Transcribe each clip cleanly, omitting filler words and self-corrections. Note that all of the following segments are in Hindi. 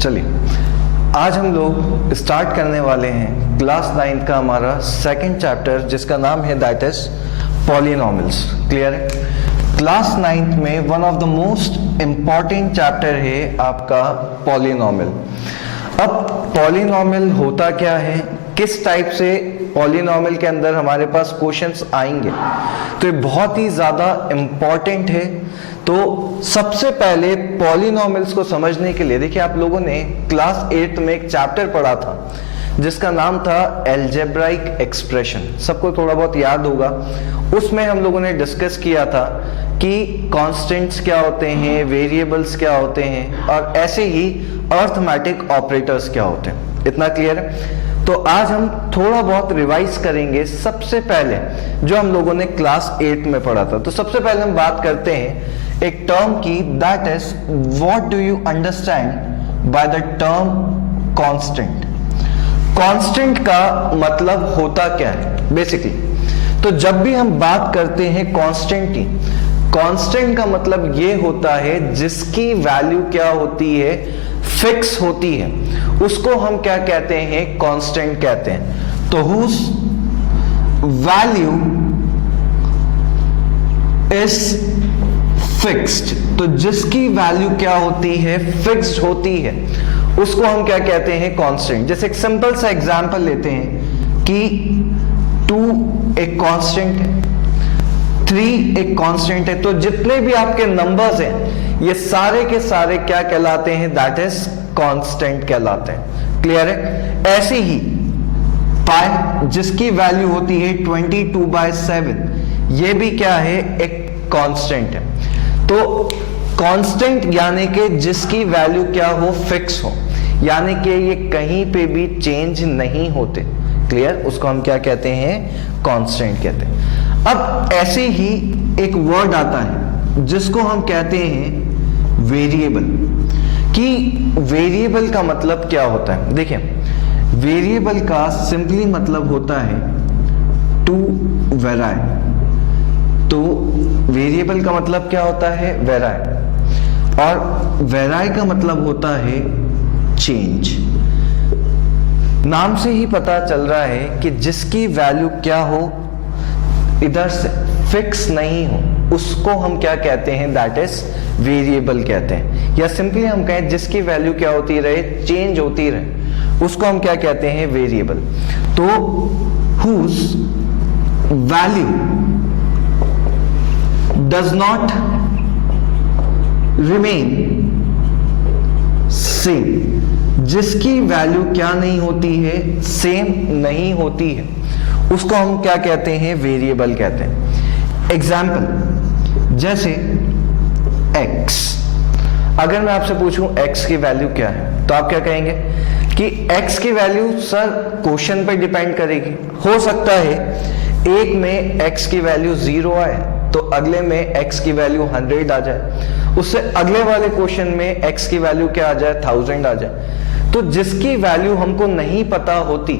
चलिए आज हम लोग स्टार्ट करने वाले हैं क्लास 9 का हमारा सेकंड चैप्टर जिसका नाम है दैट इज पॉलिनॉमियल्स। क्लियर है? क्लास 9 में one of the most important chapter है आपका पॉलिनॉमियल। अब पॉलिनॉमियल होता क्या है, किस टाइप से पॉलिनॉमियल के अंदर हमारे पास क्वेश्चंस आएंगे, तो ये बहुत ही ज्यादा इंपॉर्टेंट है। तो सबसे पहले पॉलिनॉमियल्स को समझने के लिए देखिए, आप लोगों ने क्लास 8 में एक चैप्टर पढ़ा था जिसका नाम था एल्जेब्राइक एक्सप्रेशन। सबको थोड़ा बहुत याद होगा। उसमें हम लोगों ने डिस्कस किया था कि कांस्टेंट्स क्या होते हैं, वेरिएबल्स क्या होते हैं और ऐसे ही अर्थमेटिक ऑपरेटर्स क्या होते हैं। इतना क्लियर है? तो आज हम थोड़ा बहुत रिवाइज करेंगे सबसे पहले जो हम लोगों ने क्लास 8 में पढ़ा था। तो सबसे पहले हम बात करते हैं एक टर्म की, that is what do you understand by the term constant. Constant का मतलब होता क्या है बेसिकली। तो जब भी हम बात करते हैं कांस्टेंट की, कांस्टेंट का मतलब ये होता है जिसकी वैल्यू क्या होती है, फिक्स होती है, उसको हम क्या कहते हैं, कांस्टेंट कहते हैं। तो हुज वैल्यू इज फिक्स्ड, तो जिसकी वैल्यू क्या होती है, फिक्स्ड होती है, उसको हम क्या कहते हैं, कांस्टेंट। जैसे एक सिंपल सा एग्जांपल लेते हैं कि 2 एक कांस्टेंट है, 3 एक कांस्टेंट है। तो जितने भी आपके नंबर्स हैं ये सारे के सारे क्या कहलाते हैं, दैट इज कांस्टेंट कहलाते हैं। क्लियर है? ऐसे ही पाई जिसकी वैल्यू होती है 22/7, ये भी क्या है, एक कांस्टेंट है। तो कांस्टेंट यानी कि जिसकी वैल्यू क्या हो, फिक्स हो, यानी कि ये कहीं पे भी चेंज नहीं होते। क्लियर? उसको हम क्या कहते हैं, कांस्टेंट कहते हैं। अब ऐसे ही एक वर्ड आता है जिसको हम कहते हैं वेरिएबल। कि वेरिएबल का मतलब क्या होता है, देखिए वेरिएबल का सिंपली मतलब होता है टू वेराई। तो वेरिएबल का मतलब क्या होता है, वेराई, और वेराई का मतलब होता है चेंज। नाम से ही पता चल रहा है कि जिसकी वैल्यू क्या हो, इधर से फिक्स नहीं हो, उसको हम क्या कहते हैं, दैट इज वेरिएबल कहते हैं। या सिंपली हम कहें जिसकी वैल्यू क्या होती रहे, चेंज होती रहे, उसको हम क्या कहते हैं, वेरिएबल। तो whose value does not remain same, जिसकी वैल्यू क्या नहीं होती है, सेम नहीं होती है, उसको हम क्या कहते हैं, वेरिएबल कहते हैं। एग्जाम्पल जैसे x, अगर मैं आपसे पूछूं x की वैल्यू क्या है, तो आप क्या कहेंगे कि x की वैल्यू सर क्वेश्चन पे डिपेंड करेगी। हो सकता है एक में x की वैल्यू 0 आए तो अगले में x की वैल्यू 100 आ जाए, उससे अगले वाले क्वेश्चन में x की वैल्यू क्या आ जाए, 1000 आ जाए। तो जिसकी वैल्यू हमको नहीं पता होती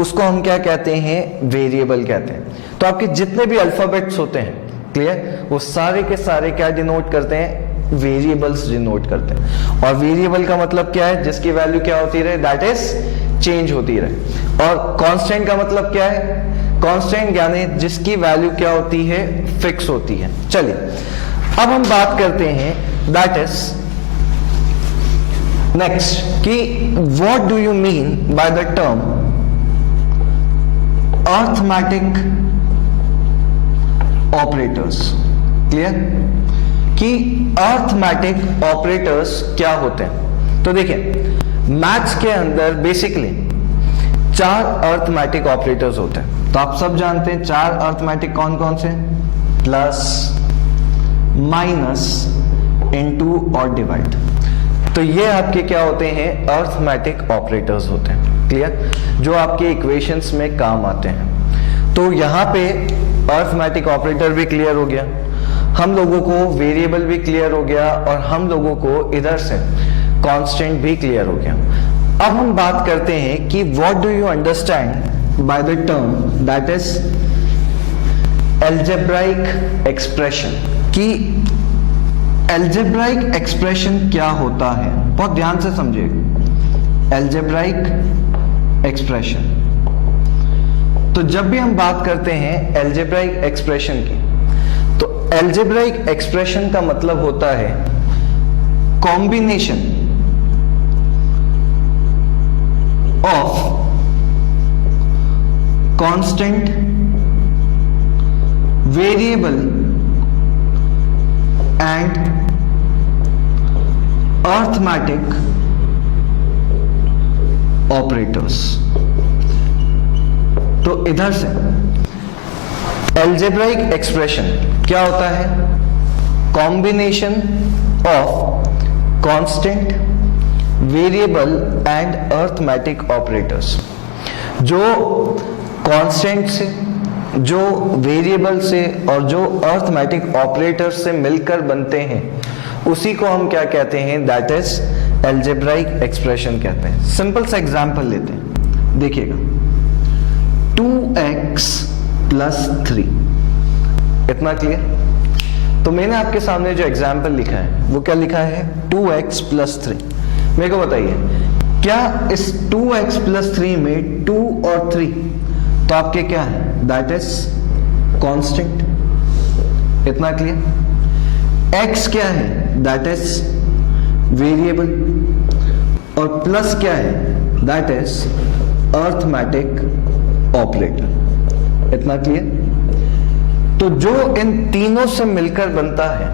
उसको हम क्या कहते हैं, वेरिएबल कहते हैं। तो आपके जितने भी अल्फाबेट्स होते हैं, क्लियर, वो सारे के सारे क्या डिनोट करते हैं, वेरिएबल्स डिनोट करते हैं। और वेरिएबल का मतलब क्या है, जिसकी वैल्यू क्या होती रहे, दैट इज चेंज होती रहे। और कांस्टेंट का मतलब क्या है, कांस्टेंट यानी जिसकी वैल्यू क्या होती है, फिक्स होती है। चलिए अब हम बात करते हैं दैट इज नेक्स्ट कि what do you mean by the term arithmetic operators. Clear? कि अर्थमेटिक ऑपरेटर्स क्या होते हैं। तो देखिए मैथ्स के अंदर बेसिकली 4 अर्थमेटिक ऑपरेटर्स होते हैं। तो आप सब जानते हैं 4 अर्थमेटिक कौन कौन से, प्लस, माइनस, इनटू और डिवाइड। तो ये आपके क्या होते हैं, अर्थमेटिक ऑपरेटर्स होते हैं। क्लियर? जो आपके इक्वेशंस में काम आते हैं। तो यहां पे अर्थमेटिक ऑपरेटर भी क्लियर हो गया, हम लोगों को वेरिएबल भी क्लियर हो गया, और हम लोगों को इधर से कांस्टेंट भी क्लियर हो गया। अब हम बात करते हैं कि what do you understand by the term that is algebraic expression. कि एल्जेब्राइक एक्सप्रेशन क्या होता है, बहुत ध्यान से समझिए। Algebraic expression. तो जब भी हम बात करते हैं एल्जेब्राइक एक्सप्रेशन की, तो एल्जेब्राइक एक्सप्रेशन का मतलब होता है combination of constant, variable and arithmetic operators. तो इधर से एल्जेब्राइक एक्सप्रेशन क्या होता है? Combination of constant, variable and arithmetic operators. जो कांस्टेंट से, जो वेरिएबल से और जो अर्थमेटिक ऑपरेटर से मिलकर बनते हैं, उसी को हम क्या कहते हैं? दैट इज एल्जेब्राइक एक्सप्रेशन कहते हैं। सिंपल सा एग्जांपल लेते हैं, देखिएगा 2x + 3, इतना क्लियर? तो मैंने आपके सामने जो एग्जांपल लिखा है वो क्या लिखा है? 2x + 3। मेरे को बताइए, क्या इस 2x + 3 में 2 और 3 तो आपके क्या है? दैट इज कांस्टेंट, इतना क्लियर? x क्या है? दैट इज वेरिएबल, और प्लस क्या है? दैट इज अर्थमेटिक ऑपरेटर, इतना क्लियर? तो जो इन तीनों से मिलकर बनता है,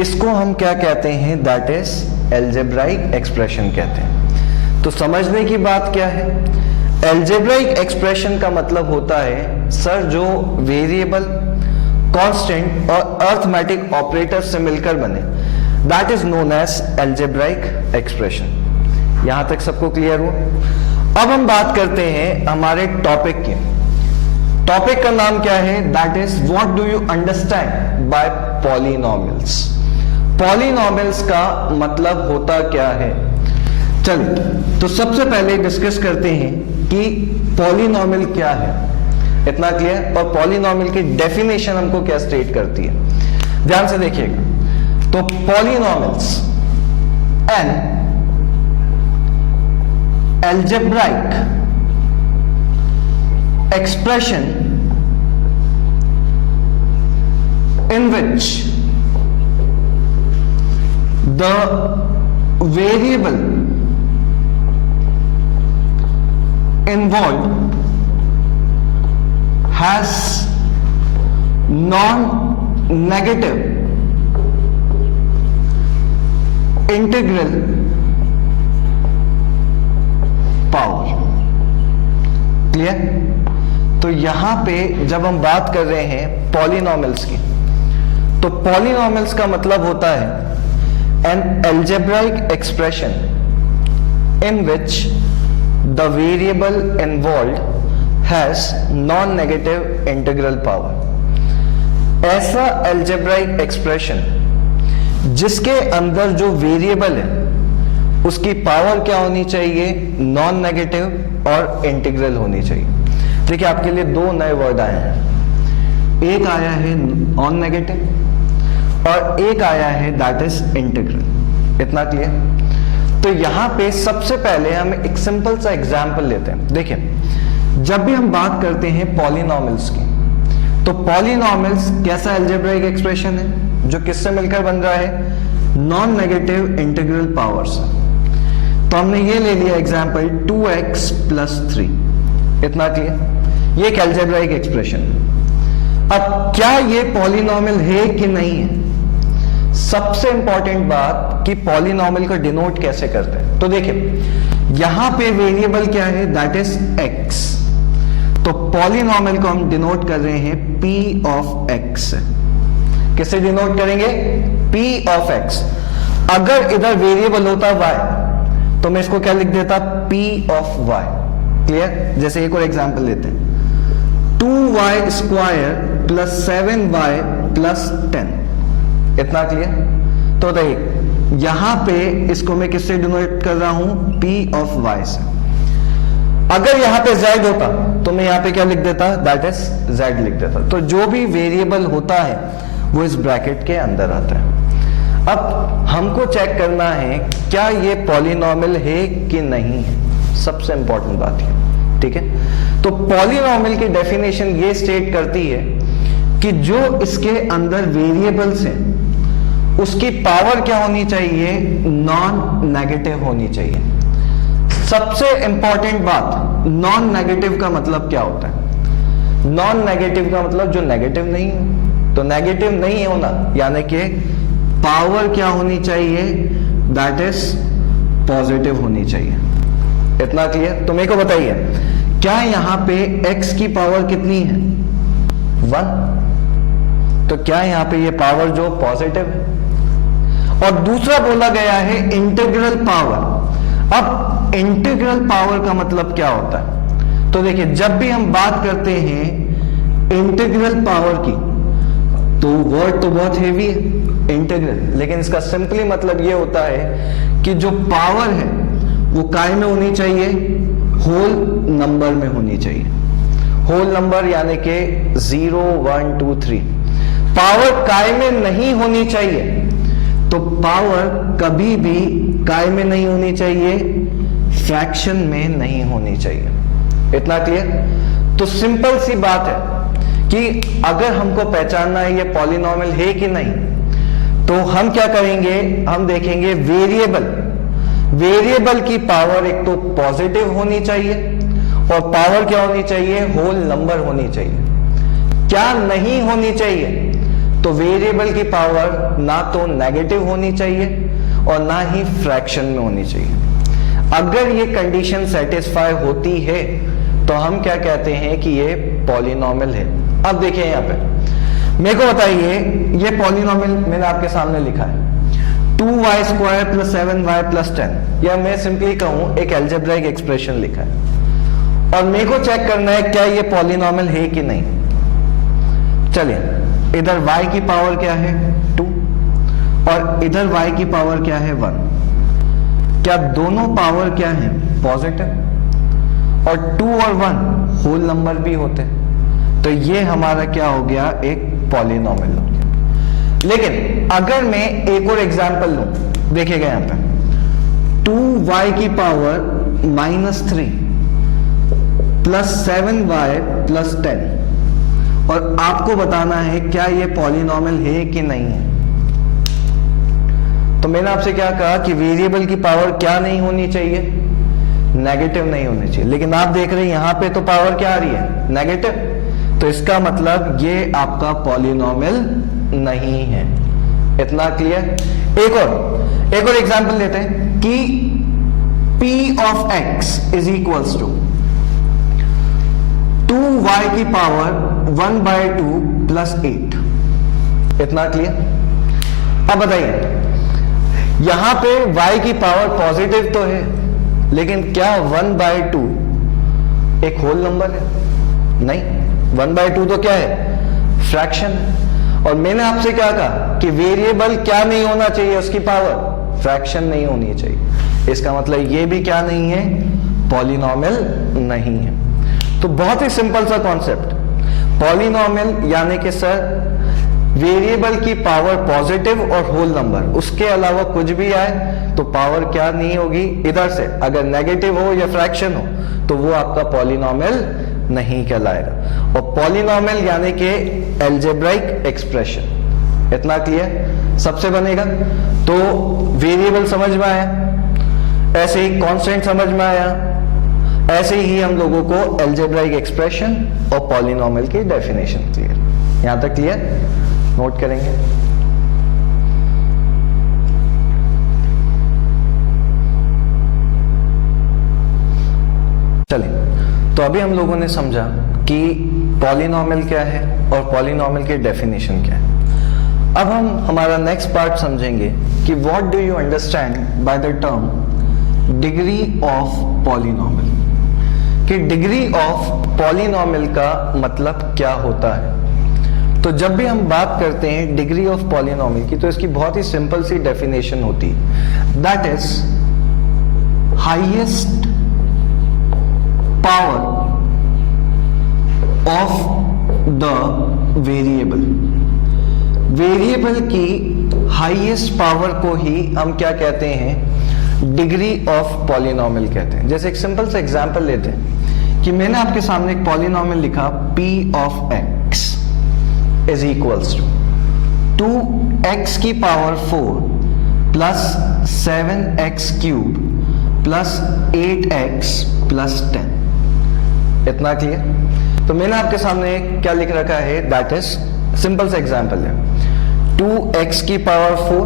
इसको हम क्या कहते हैं? दैट इज एल्जेब्राइक एक्सप्रेशन कहते हैं। तो समझने की बात क्या है? एल्जेब्राइक एक्सप्रेशन का मतलब होता है सर जो वेरिएबल, कांस्टेंट और अर्थमेटिक ऑपरेटर से मिलकर बने, that is known as algebraic expression. यहां तक सबको क्लियर हो? अब हम बात करते हैं हमारे टॉपिक की। टॉपिक का नाम क्या है? That is what do you understand by polynomials. Polynomials का मतलब होता क्या है? चलिए, तो सबसे पहले डिस्कस करते हैं कि पॉलिनॉमियल क्या है, इतना क्लियर? और पॉलिनॉमियल की डेफिनेशन हमको क्या स्टेट करती है, ध्यान से देखिएगा। तो polynomials an algebraic expression in which the variable involved has non-negative integral power. Clear? तो यहां पे जब हम बात कर रहे हैं पॉलिनॉमियल्स की, तो पॉलिनॉमियल्स का मतलब होता है an algebraic expression in which the variable involved has non negative integral power. ऐसा एल्जेब्राइक एक्सप्रेशन जिसके अंदर जो वेरिएबल है उसकी पावर क्या होनी चाहिए? नॉन नेगेटिव और इंटीग्रल होनी चाहिए। देखिए, आपके लिए दो नए वर्ड आए हैं, एक आया है नॉन नेगेटिव और एक आया है दैट इज इंटीग्रल, इतना क्लियर? तो यहां पे सबसे पहले हम एक सिंपल सा एग्जांपल लेते हैं। देखिए, जब भी हम बात करते हैं पॉलिनॉमियल्स की, तो पॉलिनॉमियल्स कैसा एल्जेब्राइक एक्सप्रेशन है जो किससे मिलकर बन रहा है? Non negative integral powers. तो हमने ये ले लिया एग्जांपल 2x + 3, इतना क्लियर? ये एक एल्जेब्राइक एक्सप्रेशन। अब क्या ये पॉलिनॉमियल है कि नहीं है? सबसे इंपॉर्टेंट बात कि पॉलिनॉमियल को डिनोट कैसे करते हैं। तो देखिए, यहां पे वेरिएबल क्या है? That is x। तो पॉलिनॉमियल को हम डिनोट कर रहे हैं p ऑफ x। किससे डिनोट करेंगे? p of x। अगर इधर वेरिएबल होता y तो मैं इसको क्या लिख देता? p of y। क्लियर? जैसे एक और एग्जांपल लेते हैं, 2y² + 7y + 10, इतना क्लियर? तो देखिए, यहां पे इसको मैं किससे डिनोट कर रहा हूं? p ऑफ y से। अगर यहां पे z होता तो मैं यहां पे क्या लिख देता? दैट इज z लिख देता। तो जो भी वेरिएबल होता है वो इस ब्रैकेट के अंदर आता है। अब हमको चेक करना है क्या ये पॉलिनॉमियल है कि नहीं है, सबसे इंपॉर्टेंट बात है, ठीक है। तो पॉलिनॉमियल की डेफिनेशन ये स्टेट करती है कि जो इसके अंदर वेरिएबल्स हैं उसकी पावर क्या होनी चाहिए, नॉन नेगेटिव होनी चाहिए। सबसे इंपॉर्टेंट बात, नॉन नेगेटिव का मतलब क्या होता है? नॉन नेगेटिव का मतलब जो नेगेटिव नहीं हो, तो नेगेटिव नहीं होना यानी कि पावर क्या होनी चाहिए, दैट इज पॉजिटिव होनी चाहिए। इतना क्लियर? तो मेरे को बताइए क्या यहां पे x की पावर कितनी है, 1, तो क्या यहां पे ये पावर जो पॉजिटिव है? और दूसरा बोला गया है इंटीग्रल पावर। अब इंटीग्रल पावर का मतलब क्या होता है? तो देखिए जब भी हम बात करते हैं इंटीग्रल पावर की तो वर्ड तो बहुत हेवी है इंटीग्रल, लेकिन इसका सिंपली मतलब ये होता है कि जो पावर है वो काय में होनी चाहिए, होल नंबर में होनी चाहिए। होल नंबर यानी कि 0 1 2 3। पावर काय में नहीं होनी चाहिए, तो पावर कभी भी काय में नहीं होनी चाहिए, फ्रैक्शन में नहीं होनी चाहिए। इतना क्लियर? तो सिंपल सी बात है कि अगर हमको पहचानना है ये पॉलिनॉमियल है कि नहीं, तो हम क्या करेंगे, हम देखेंगे वेरिएबल की पावर एक तो पॉजिटिव होनी चाहिए और पावर क्या होनी चाहिए, होल नंबर होनी चाहिए। क्या नहीं होनी चाहिए? तो वेरिएबल की पावर ना तो नेगेटिव होनी चाहिए और ना ही फ्रैक्शन में होनी चाहिए। अगर ये कंडीशन सेटिस्फाई होती है तो हम क्या कहते हैं कि ये पॉलिनॉमियल है। अब देखिए यहां पे मेरे को बताइए, ये पॉलिनॉमियल मैंने आपके सामने लिखा है 2y² + 7y + 10, या मैं सिंपली कहूं एक अलजेब्राइक एक्सप्रेशन लिखा है और मेरे को चेक करना है क्या ये पॉलिनॉमियल है कि नहीं। चलिए इधर y की पावर क्या है 2 और इधर y की पावर क्या है 1। क्या दोनों पावर क्या है, पॉजिटिव, और 2 और 1 होल नंबर भी होते हैं, तो ये हमारा क्या हो गया, एक पॉलिनॉमियल हो गया। लेकिन अगर मैं एक और एग्जांपल लूं, देखिएगा यहां पे 2y की पावर -3 + 7y + 10, और आपको बताना है क्या ये पॉलिनॉमियल है कि नहीं है। तो मैंने आपसे क्या कहा कि वेरिएबल की पावर क्या नहीं होनी चाहिए, नेगेटिव नहीं होनी चाहिए, लेकिन आप देख रहे हैं यहां पे तो पावर क्या आ रही है, नेगेटिव, तो इसका मतलब ये आपका पॉलिनॉमियल नहीं है। इतना क्लियर? एक और एग्जांपल लेते हैं कि p of x is equals to 2y की पावर 1/2 + 8। इतना क्लियर? अब बताइए यहां पे y की पावर पॉजिटिव तो है, लेकिन क्या 1/2 एक होल नंबर है? नहीं, 1/2 तो क्या है, फ्रैक्शन। और मैंने आपसे क्या कहा कि वेरिएबल क्या नहीं होना चाहिए, उसकी पावर फ्रैक्शन नहीं होनी चाहिए। इसका मतलब ये भी क्या नहीं है, पॉलिनॉमियल नहीं है। तो बहुत ही सिंपल सा कॉन्सेप्ट, पॉलिनॉमियल यानी कि सर वेरिएबल की पावर पॉजिटिव और होल नंबर, उसके अलावा कुछ भी आए तो पावर क्या नहीं होगी, इधर से अगर नेगेटिव हो या फ्रैक्शन हो तो वो आपका पॉलिनॉमियल नहीं कहलाएगा। और पॉलिनॉमियल यानी कि अलजेब्राइक एक्सप्रेशन। इतना क्लियर? सबसे बनेगा तो वेरिएबल समझ में आया, ऐसे ही कांस्टेंट समझ में आया, ऐसे ही हम लोगों को अलजेब्राइक एक्सप्रेशन और पॉलिनॉमियल की डेफिनेशन क्लियर। यहां तक क्लियर? नोट करेंगे। चलिए, तो अभी हम लोगों ने समझा कि पॉलिनॉमियल क्या है और पॉलिनॉमियल की डेफिनेशन क्या है। अब हम हमारा नेक्स्ट पार्ट समझेंगे कि what do you understand by the term degree of polynomial, कि डिग्री ऑफ पॉलिनॉमियल का मतलब क्या होता है। तो जब भी हम बात करते हैं डिग्री ऑफ पॉलिनॉमियल की, तो इसकी बहुत ही सिंपल सी डेफिनेशन होती है, that is highest power of the variable. Variable की हाईएस्ट पावर को ही हम क्या कहते हैं, डिग्री ऑफ पॉलिनोमियल कहते हैं। जैसे एक सिंपल सा एग्जांपल लेते हैं कि मैंने आपके सामने एक पॉलिनोमियल लिखा p of x is equals to 2x की power 4 plus 7x cube plus 8x plus 10। इतना क्लियर? तो मैंने आपके सामने क्या लिख रखा है, दैट इज सिंपल सा एग्जांपल है 2x की power 4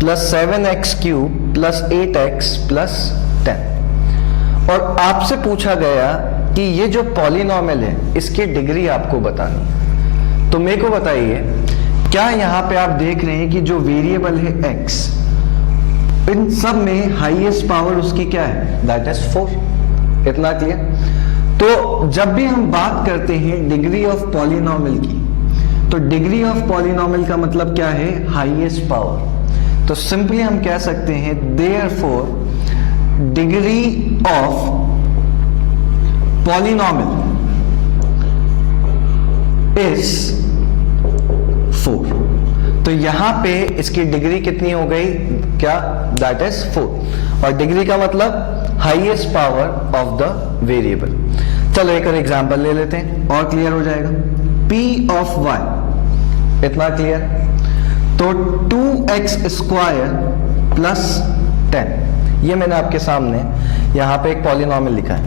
plus 7x cube plus 8x plus 10। और आपसे पूछा गया कि ये जो पॉलिनोमियल है इसकी डिग्री आपको बतानी है। तो मेरे को बताइए, क्या यहां पे आप देख रहे हैं कि जो वेरिएबल है x, इन सब में हाईएस्ट पावर उसकी क्या है, दैट इज 4। इतना क्लियर? तो जब भी हम बात करते हैं डिग्री ऑफ पॉलिनोमियल की, तो डिग्री ऑफ पॉलिनोमियल का मतलब क्या है, हाईएस्ट पावर। तो सिंपली हम कह सकते हैं therefore degree of polynomial is 4। तो यहां पे इसकी डिग्री कितनी हो गई, क्या, दैट इज 4। और डिग्री का मतलब highest power of the variable. चलो एक और एग्जांपल ले लेते हैं और क्लियर हो जाएगा। p ऑफ y, इतना क्लियर? तो 2x स्क्वायर प्लस 10, ये मैंने आपके सामने यहां पे एक पॉलिनोमियल लिखा है।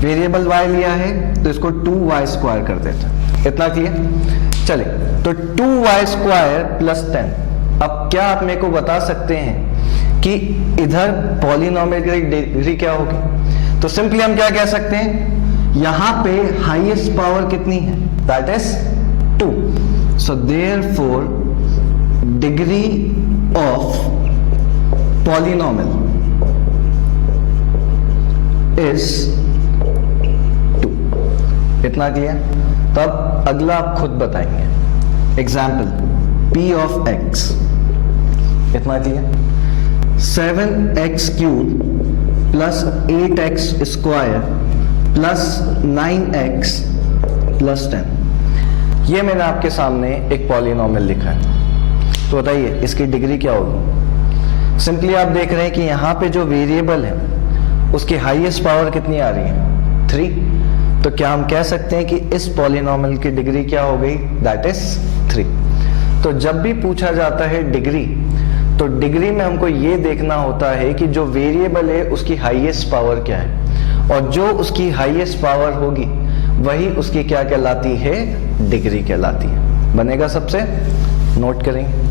वेरिएबल y लिया है तो इसको 2y स्क्वायर कर देते हैं। इतना क्लियर? चले, तो 2y स्क्वायर प्लस 10। अब क्या आप मेरे को बता सकते हैं कि इधर पॉलिनोमियल की डिग्री क्या होगी? तो सिंपली हम क्या कह सकते हैं, यहां पे हाईएस्ट पावर कितनी है, that is 2। So therefore degree of polynomial is 2। इतना क्लियर? तब अगला आप खुद बताएंगे। एग्जाम्पल p ऑफ x, इतना clear? 7x cube plus 8x square plus 9x plus 10। ये मैंने आपके सामने एक पॉलिनोमियल लिखा है। तो बताइए इसकी डिग्री क्या होगी? सिंपली आप देख रहे हैं कि यहां पे जो वेरिएबल है उसकी हाईएस्ट पावर कितनी आ रही है, 3। तो क्या हम कह सकते हैं कि इस पॉलिनोमियल की डिग्री क्या हो गई, दैट इज 3। तो जब भी पूछा जाता है डिग्री, तो डिग्री में हमको ये देखना होता है कि जो वेरिएबल है उसकी हाईएस्ट पावर क्या है, और जो उसकी हाईएस्ट पावर होगी वही उसकी क्या कहलाती है, डिग्री कहलाती है। बनेगा सबसे? नोट करेंगे।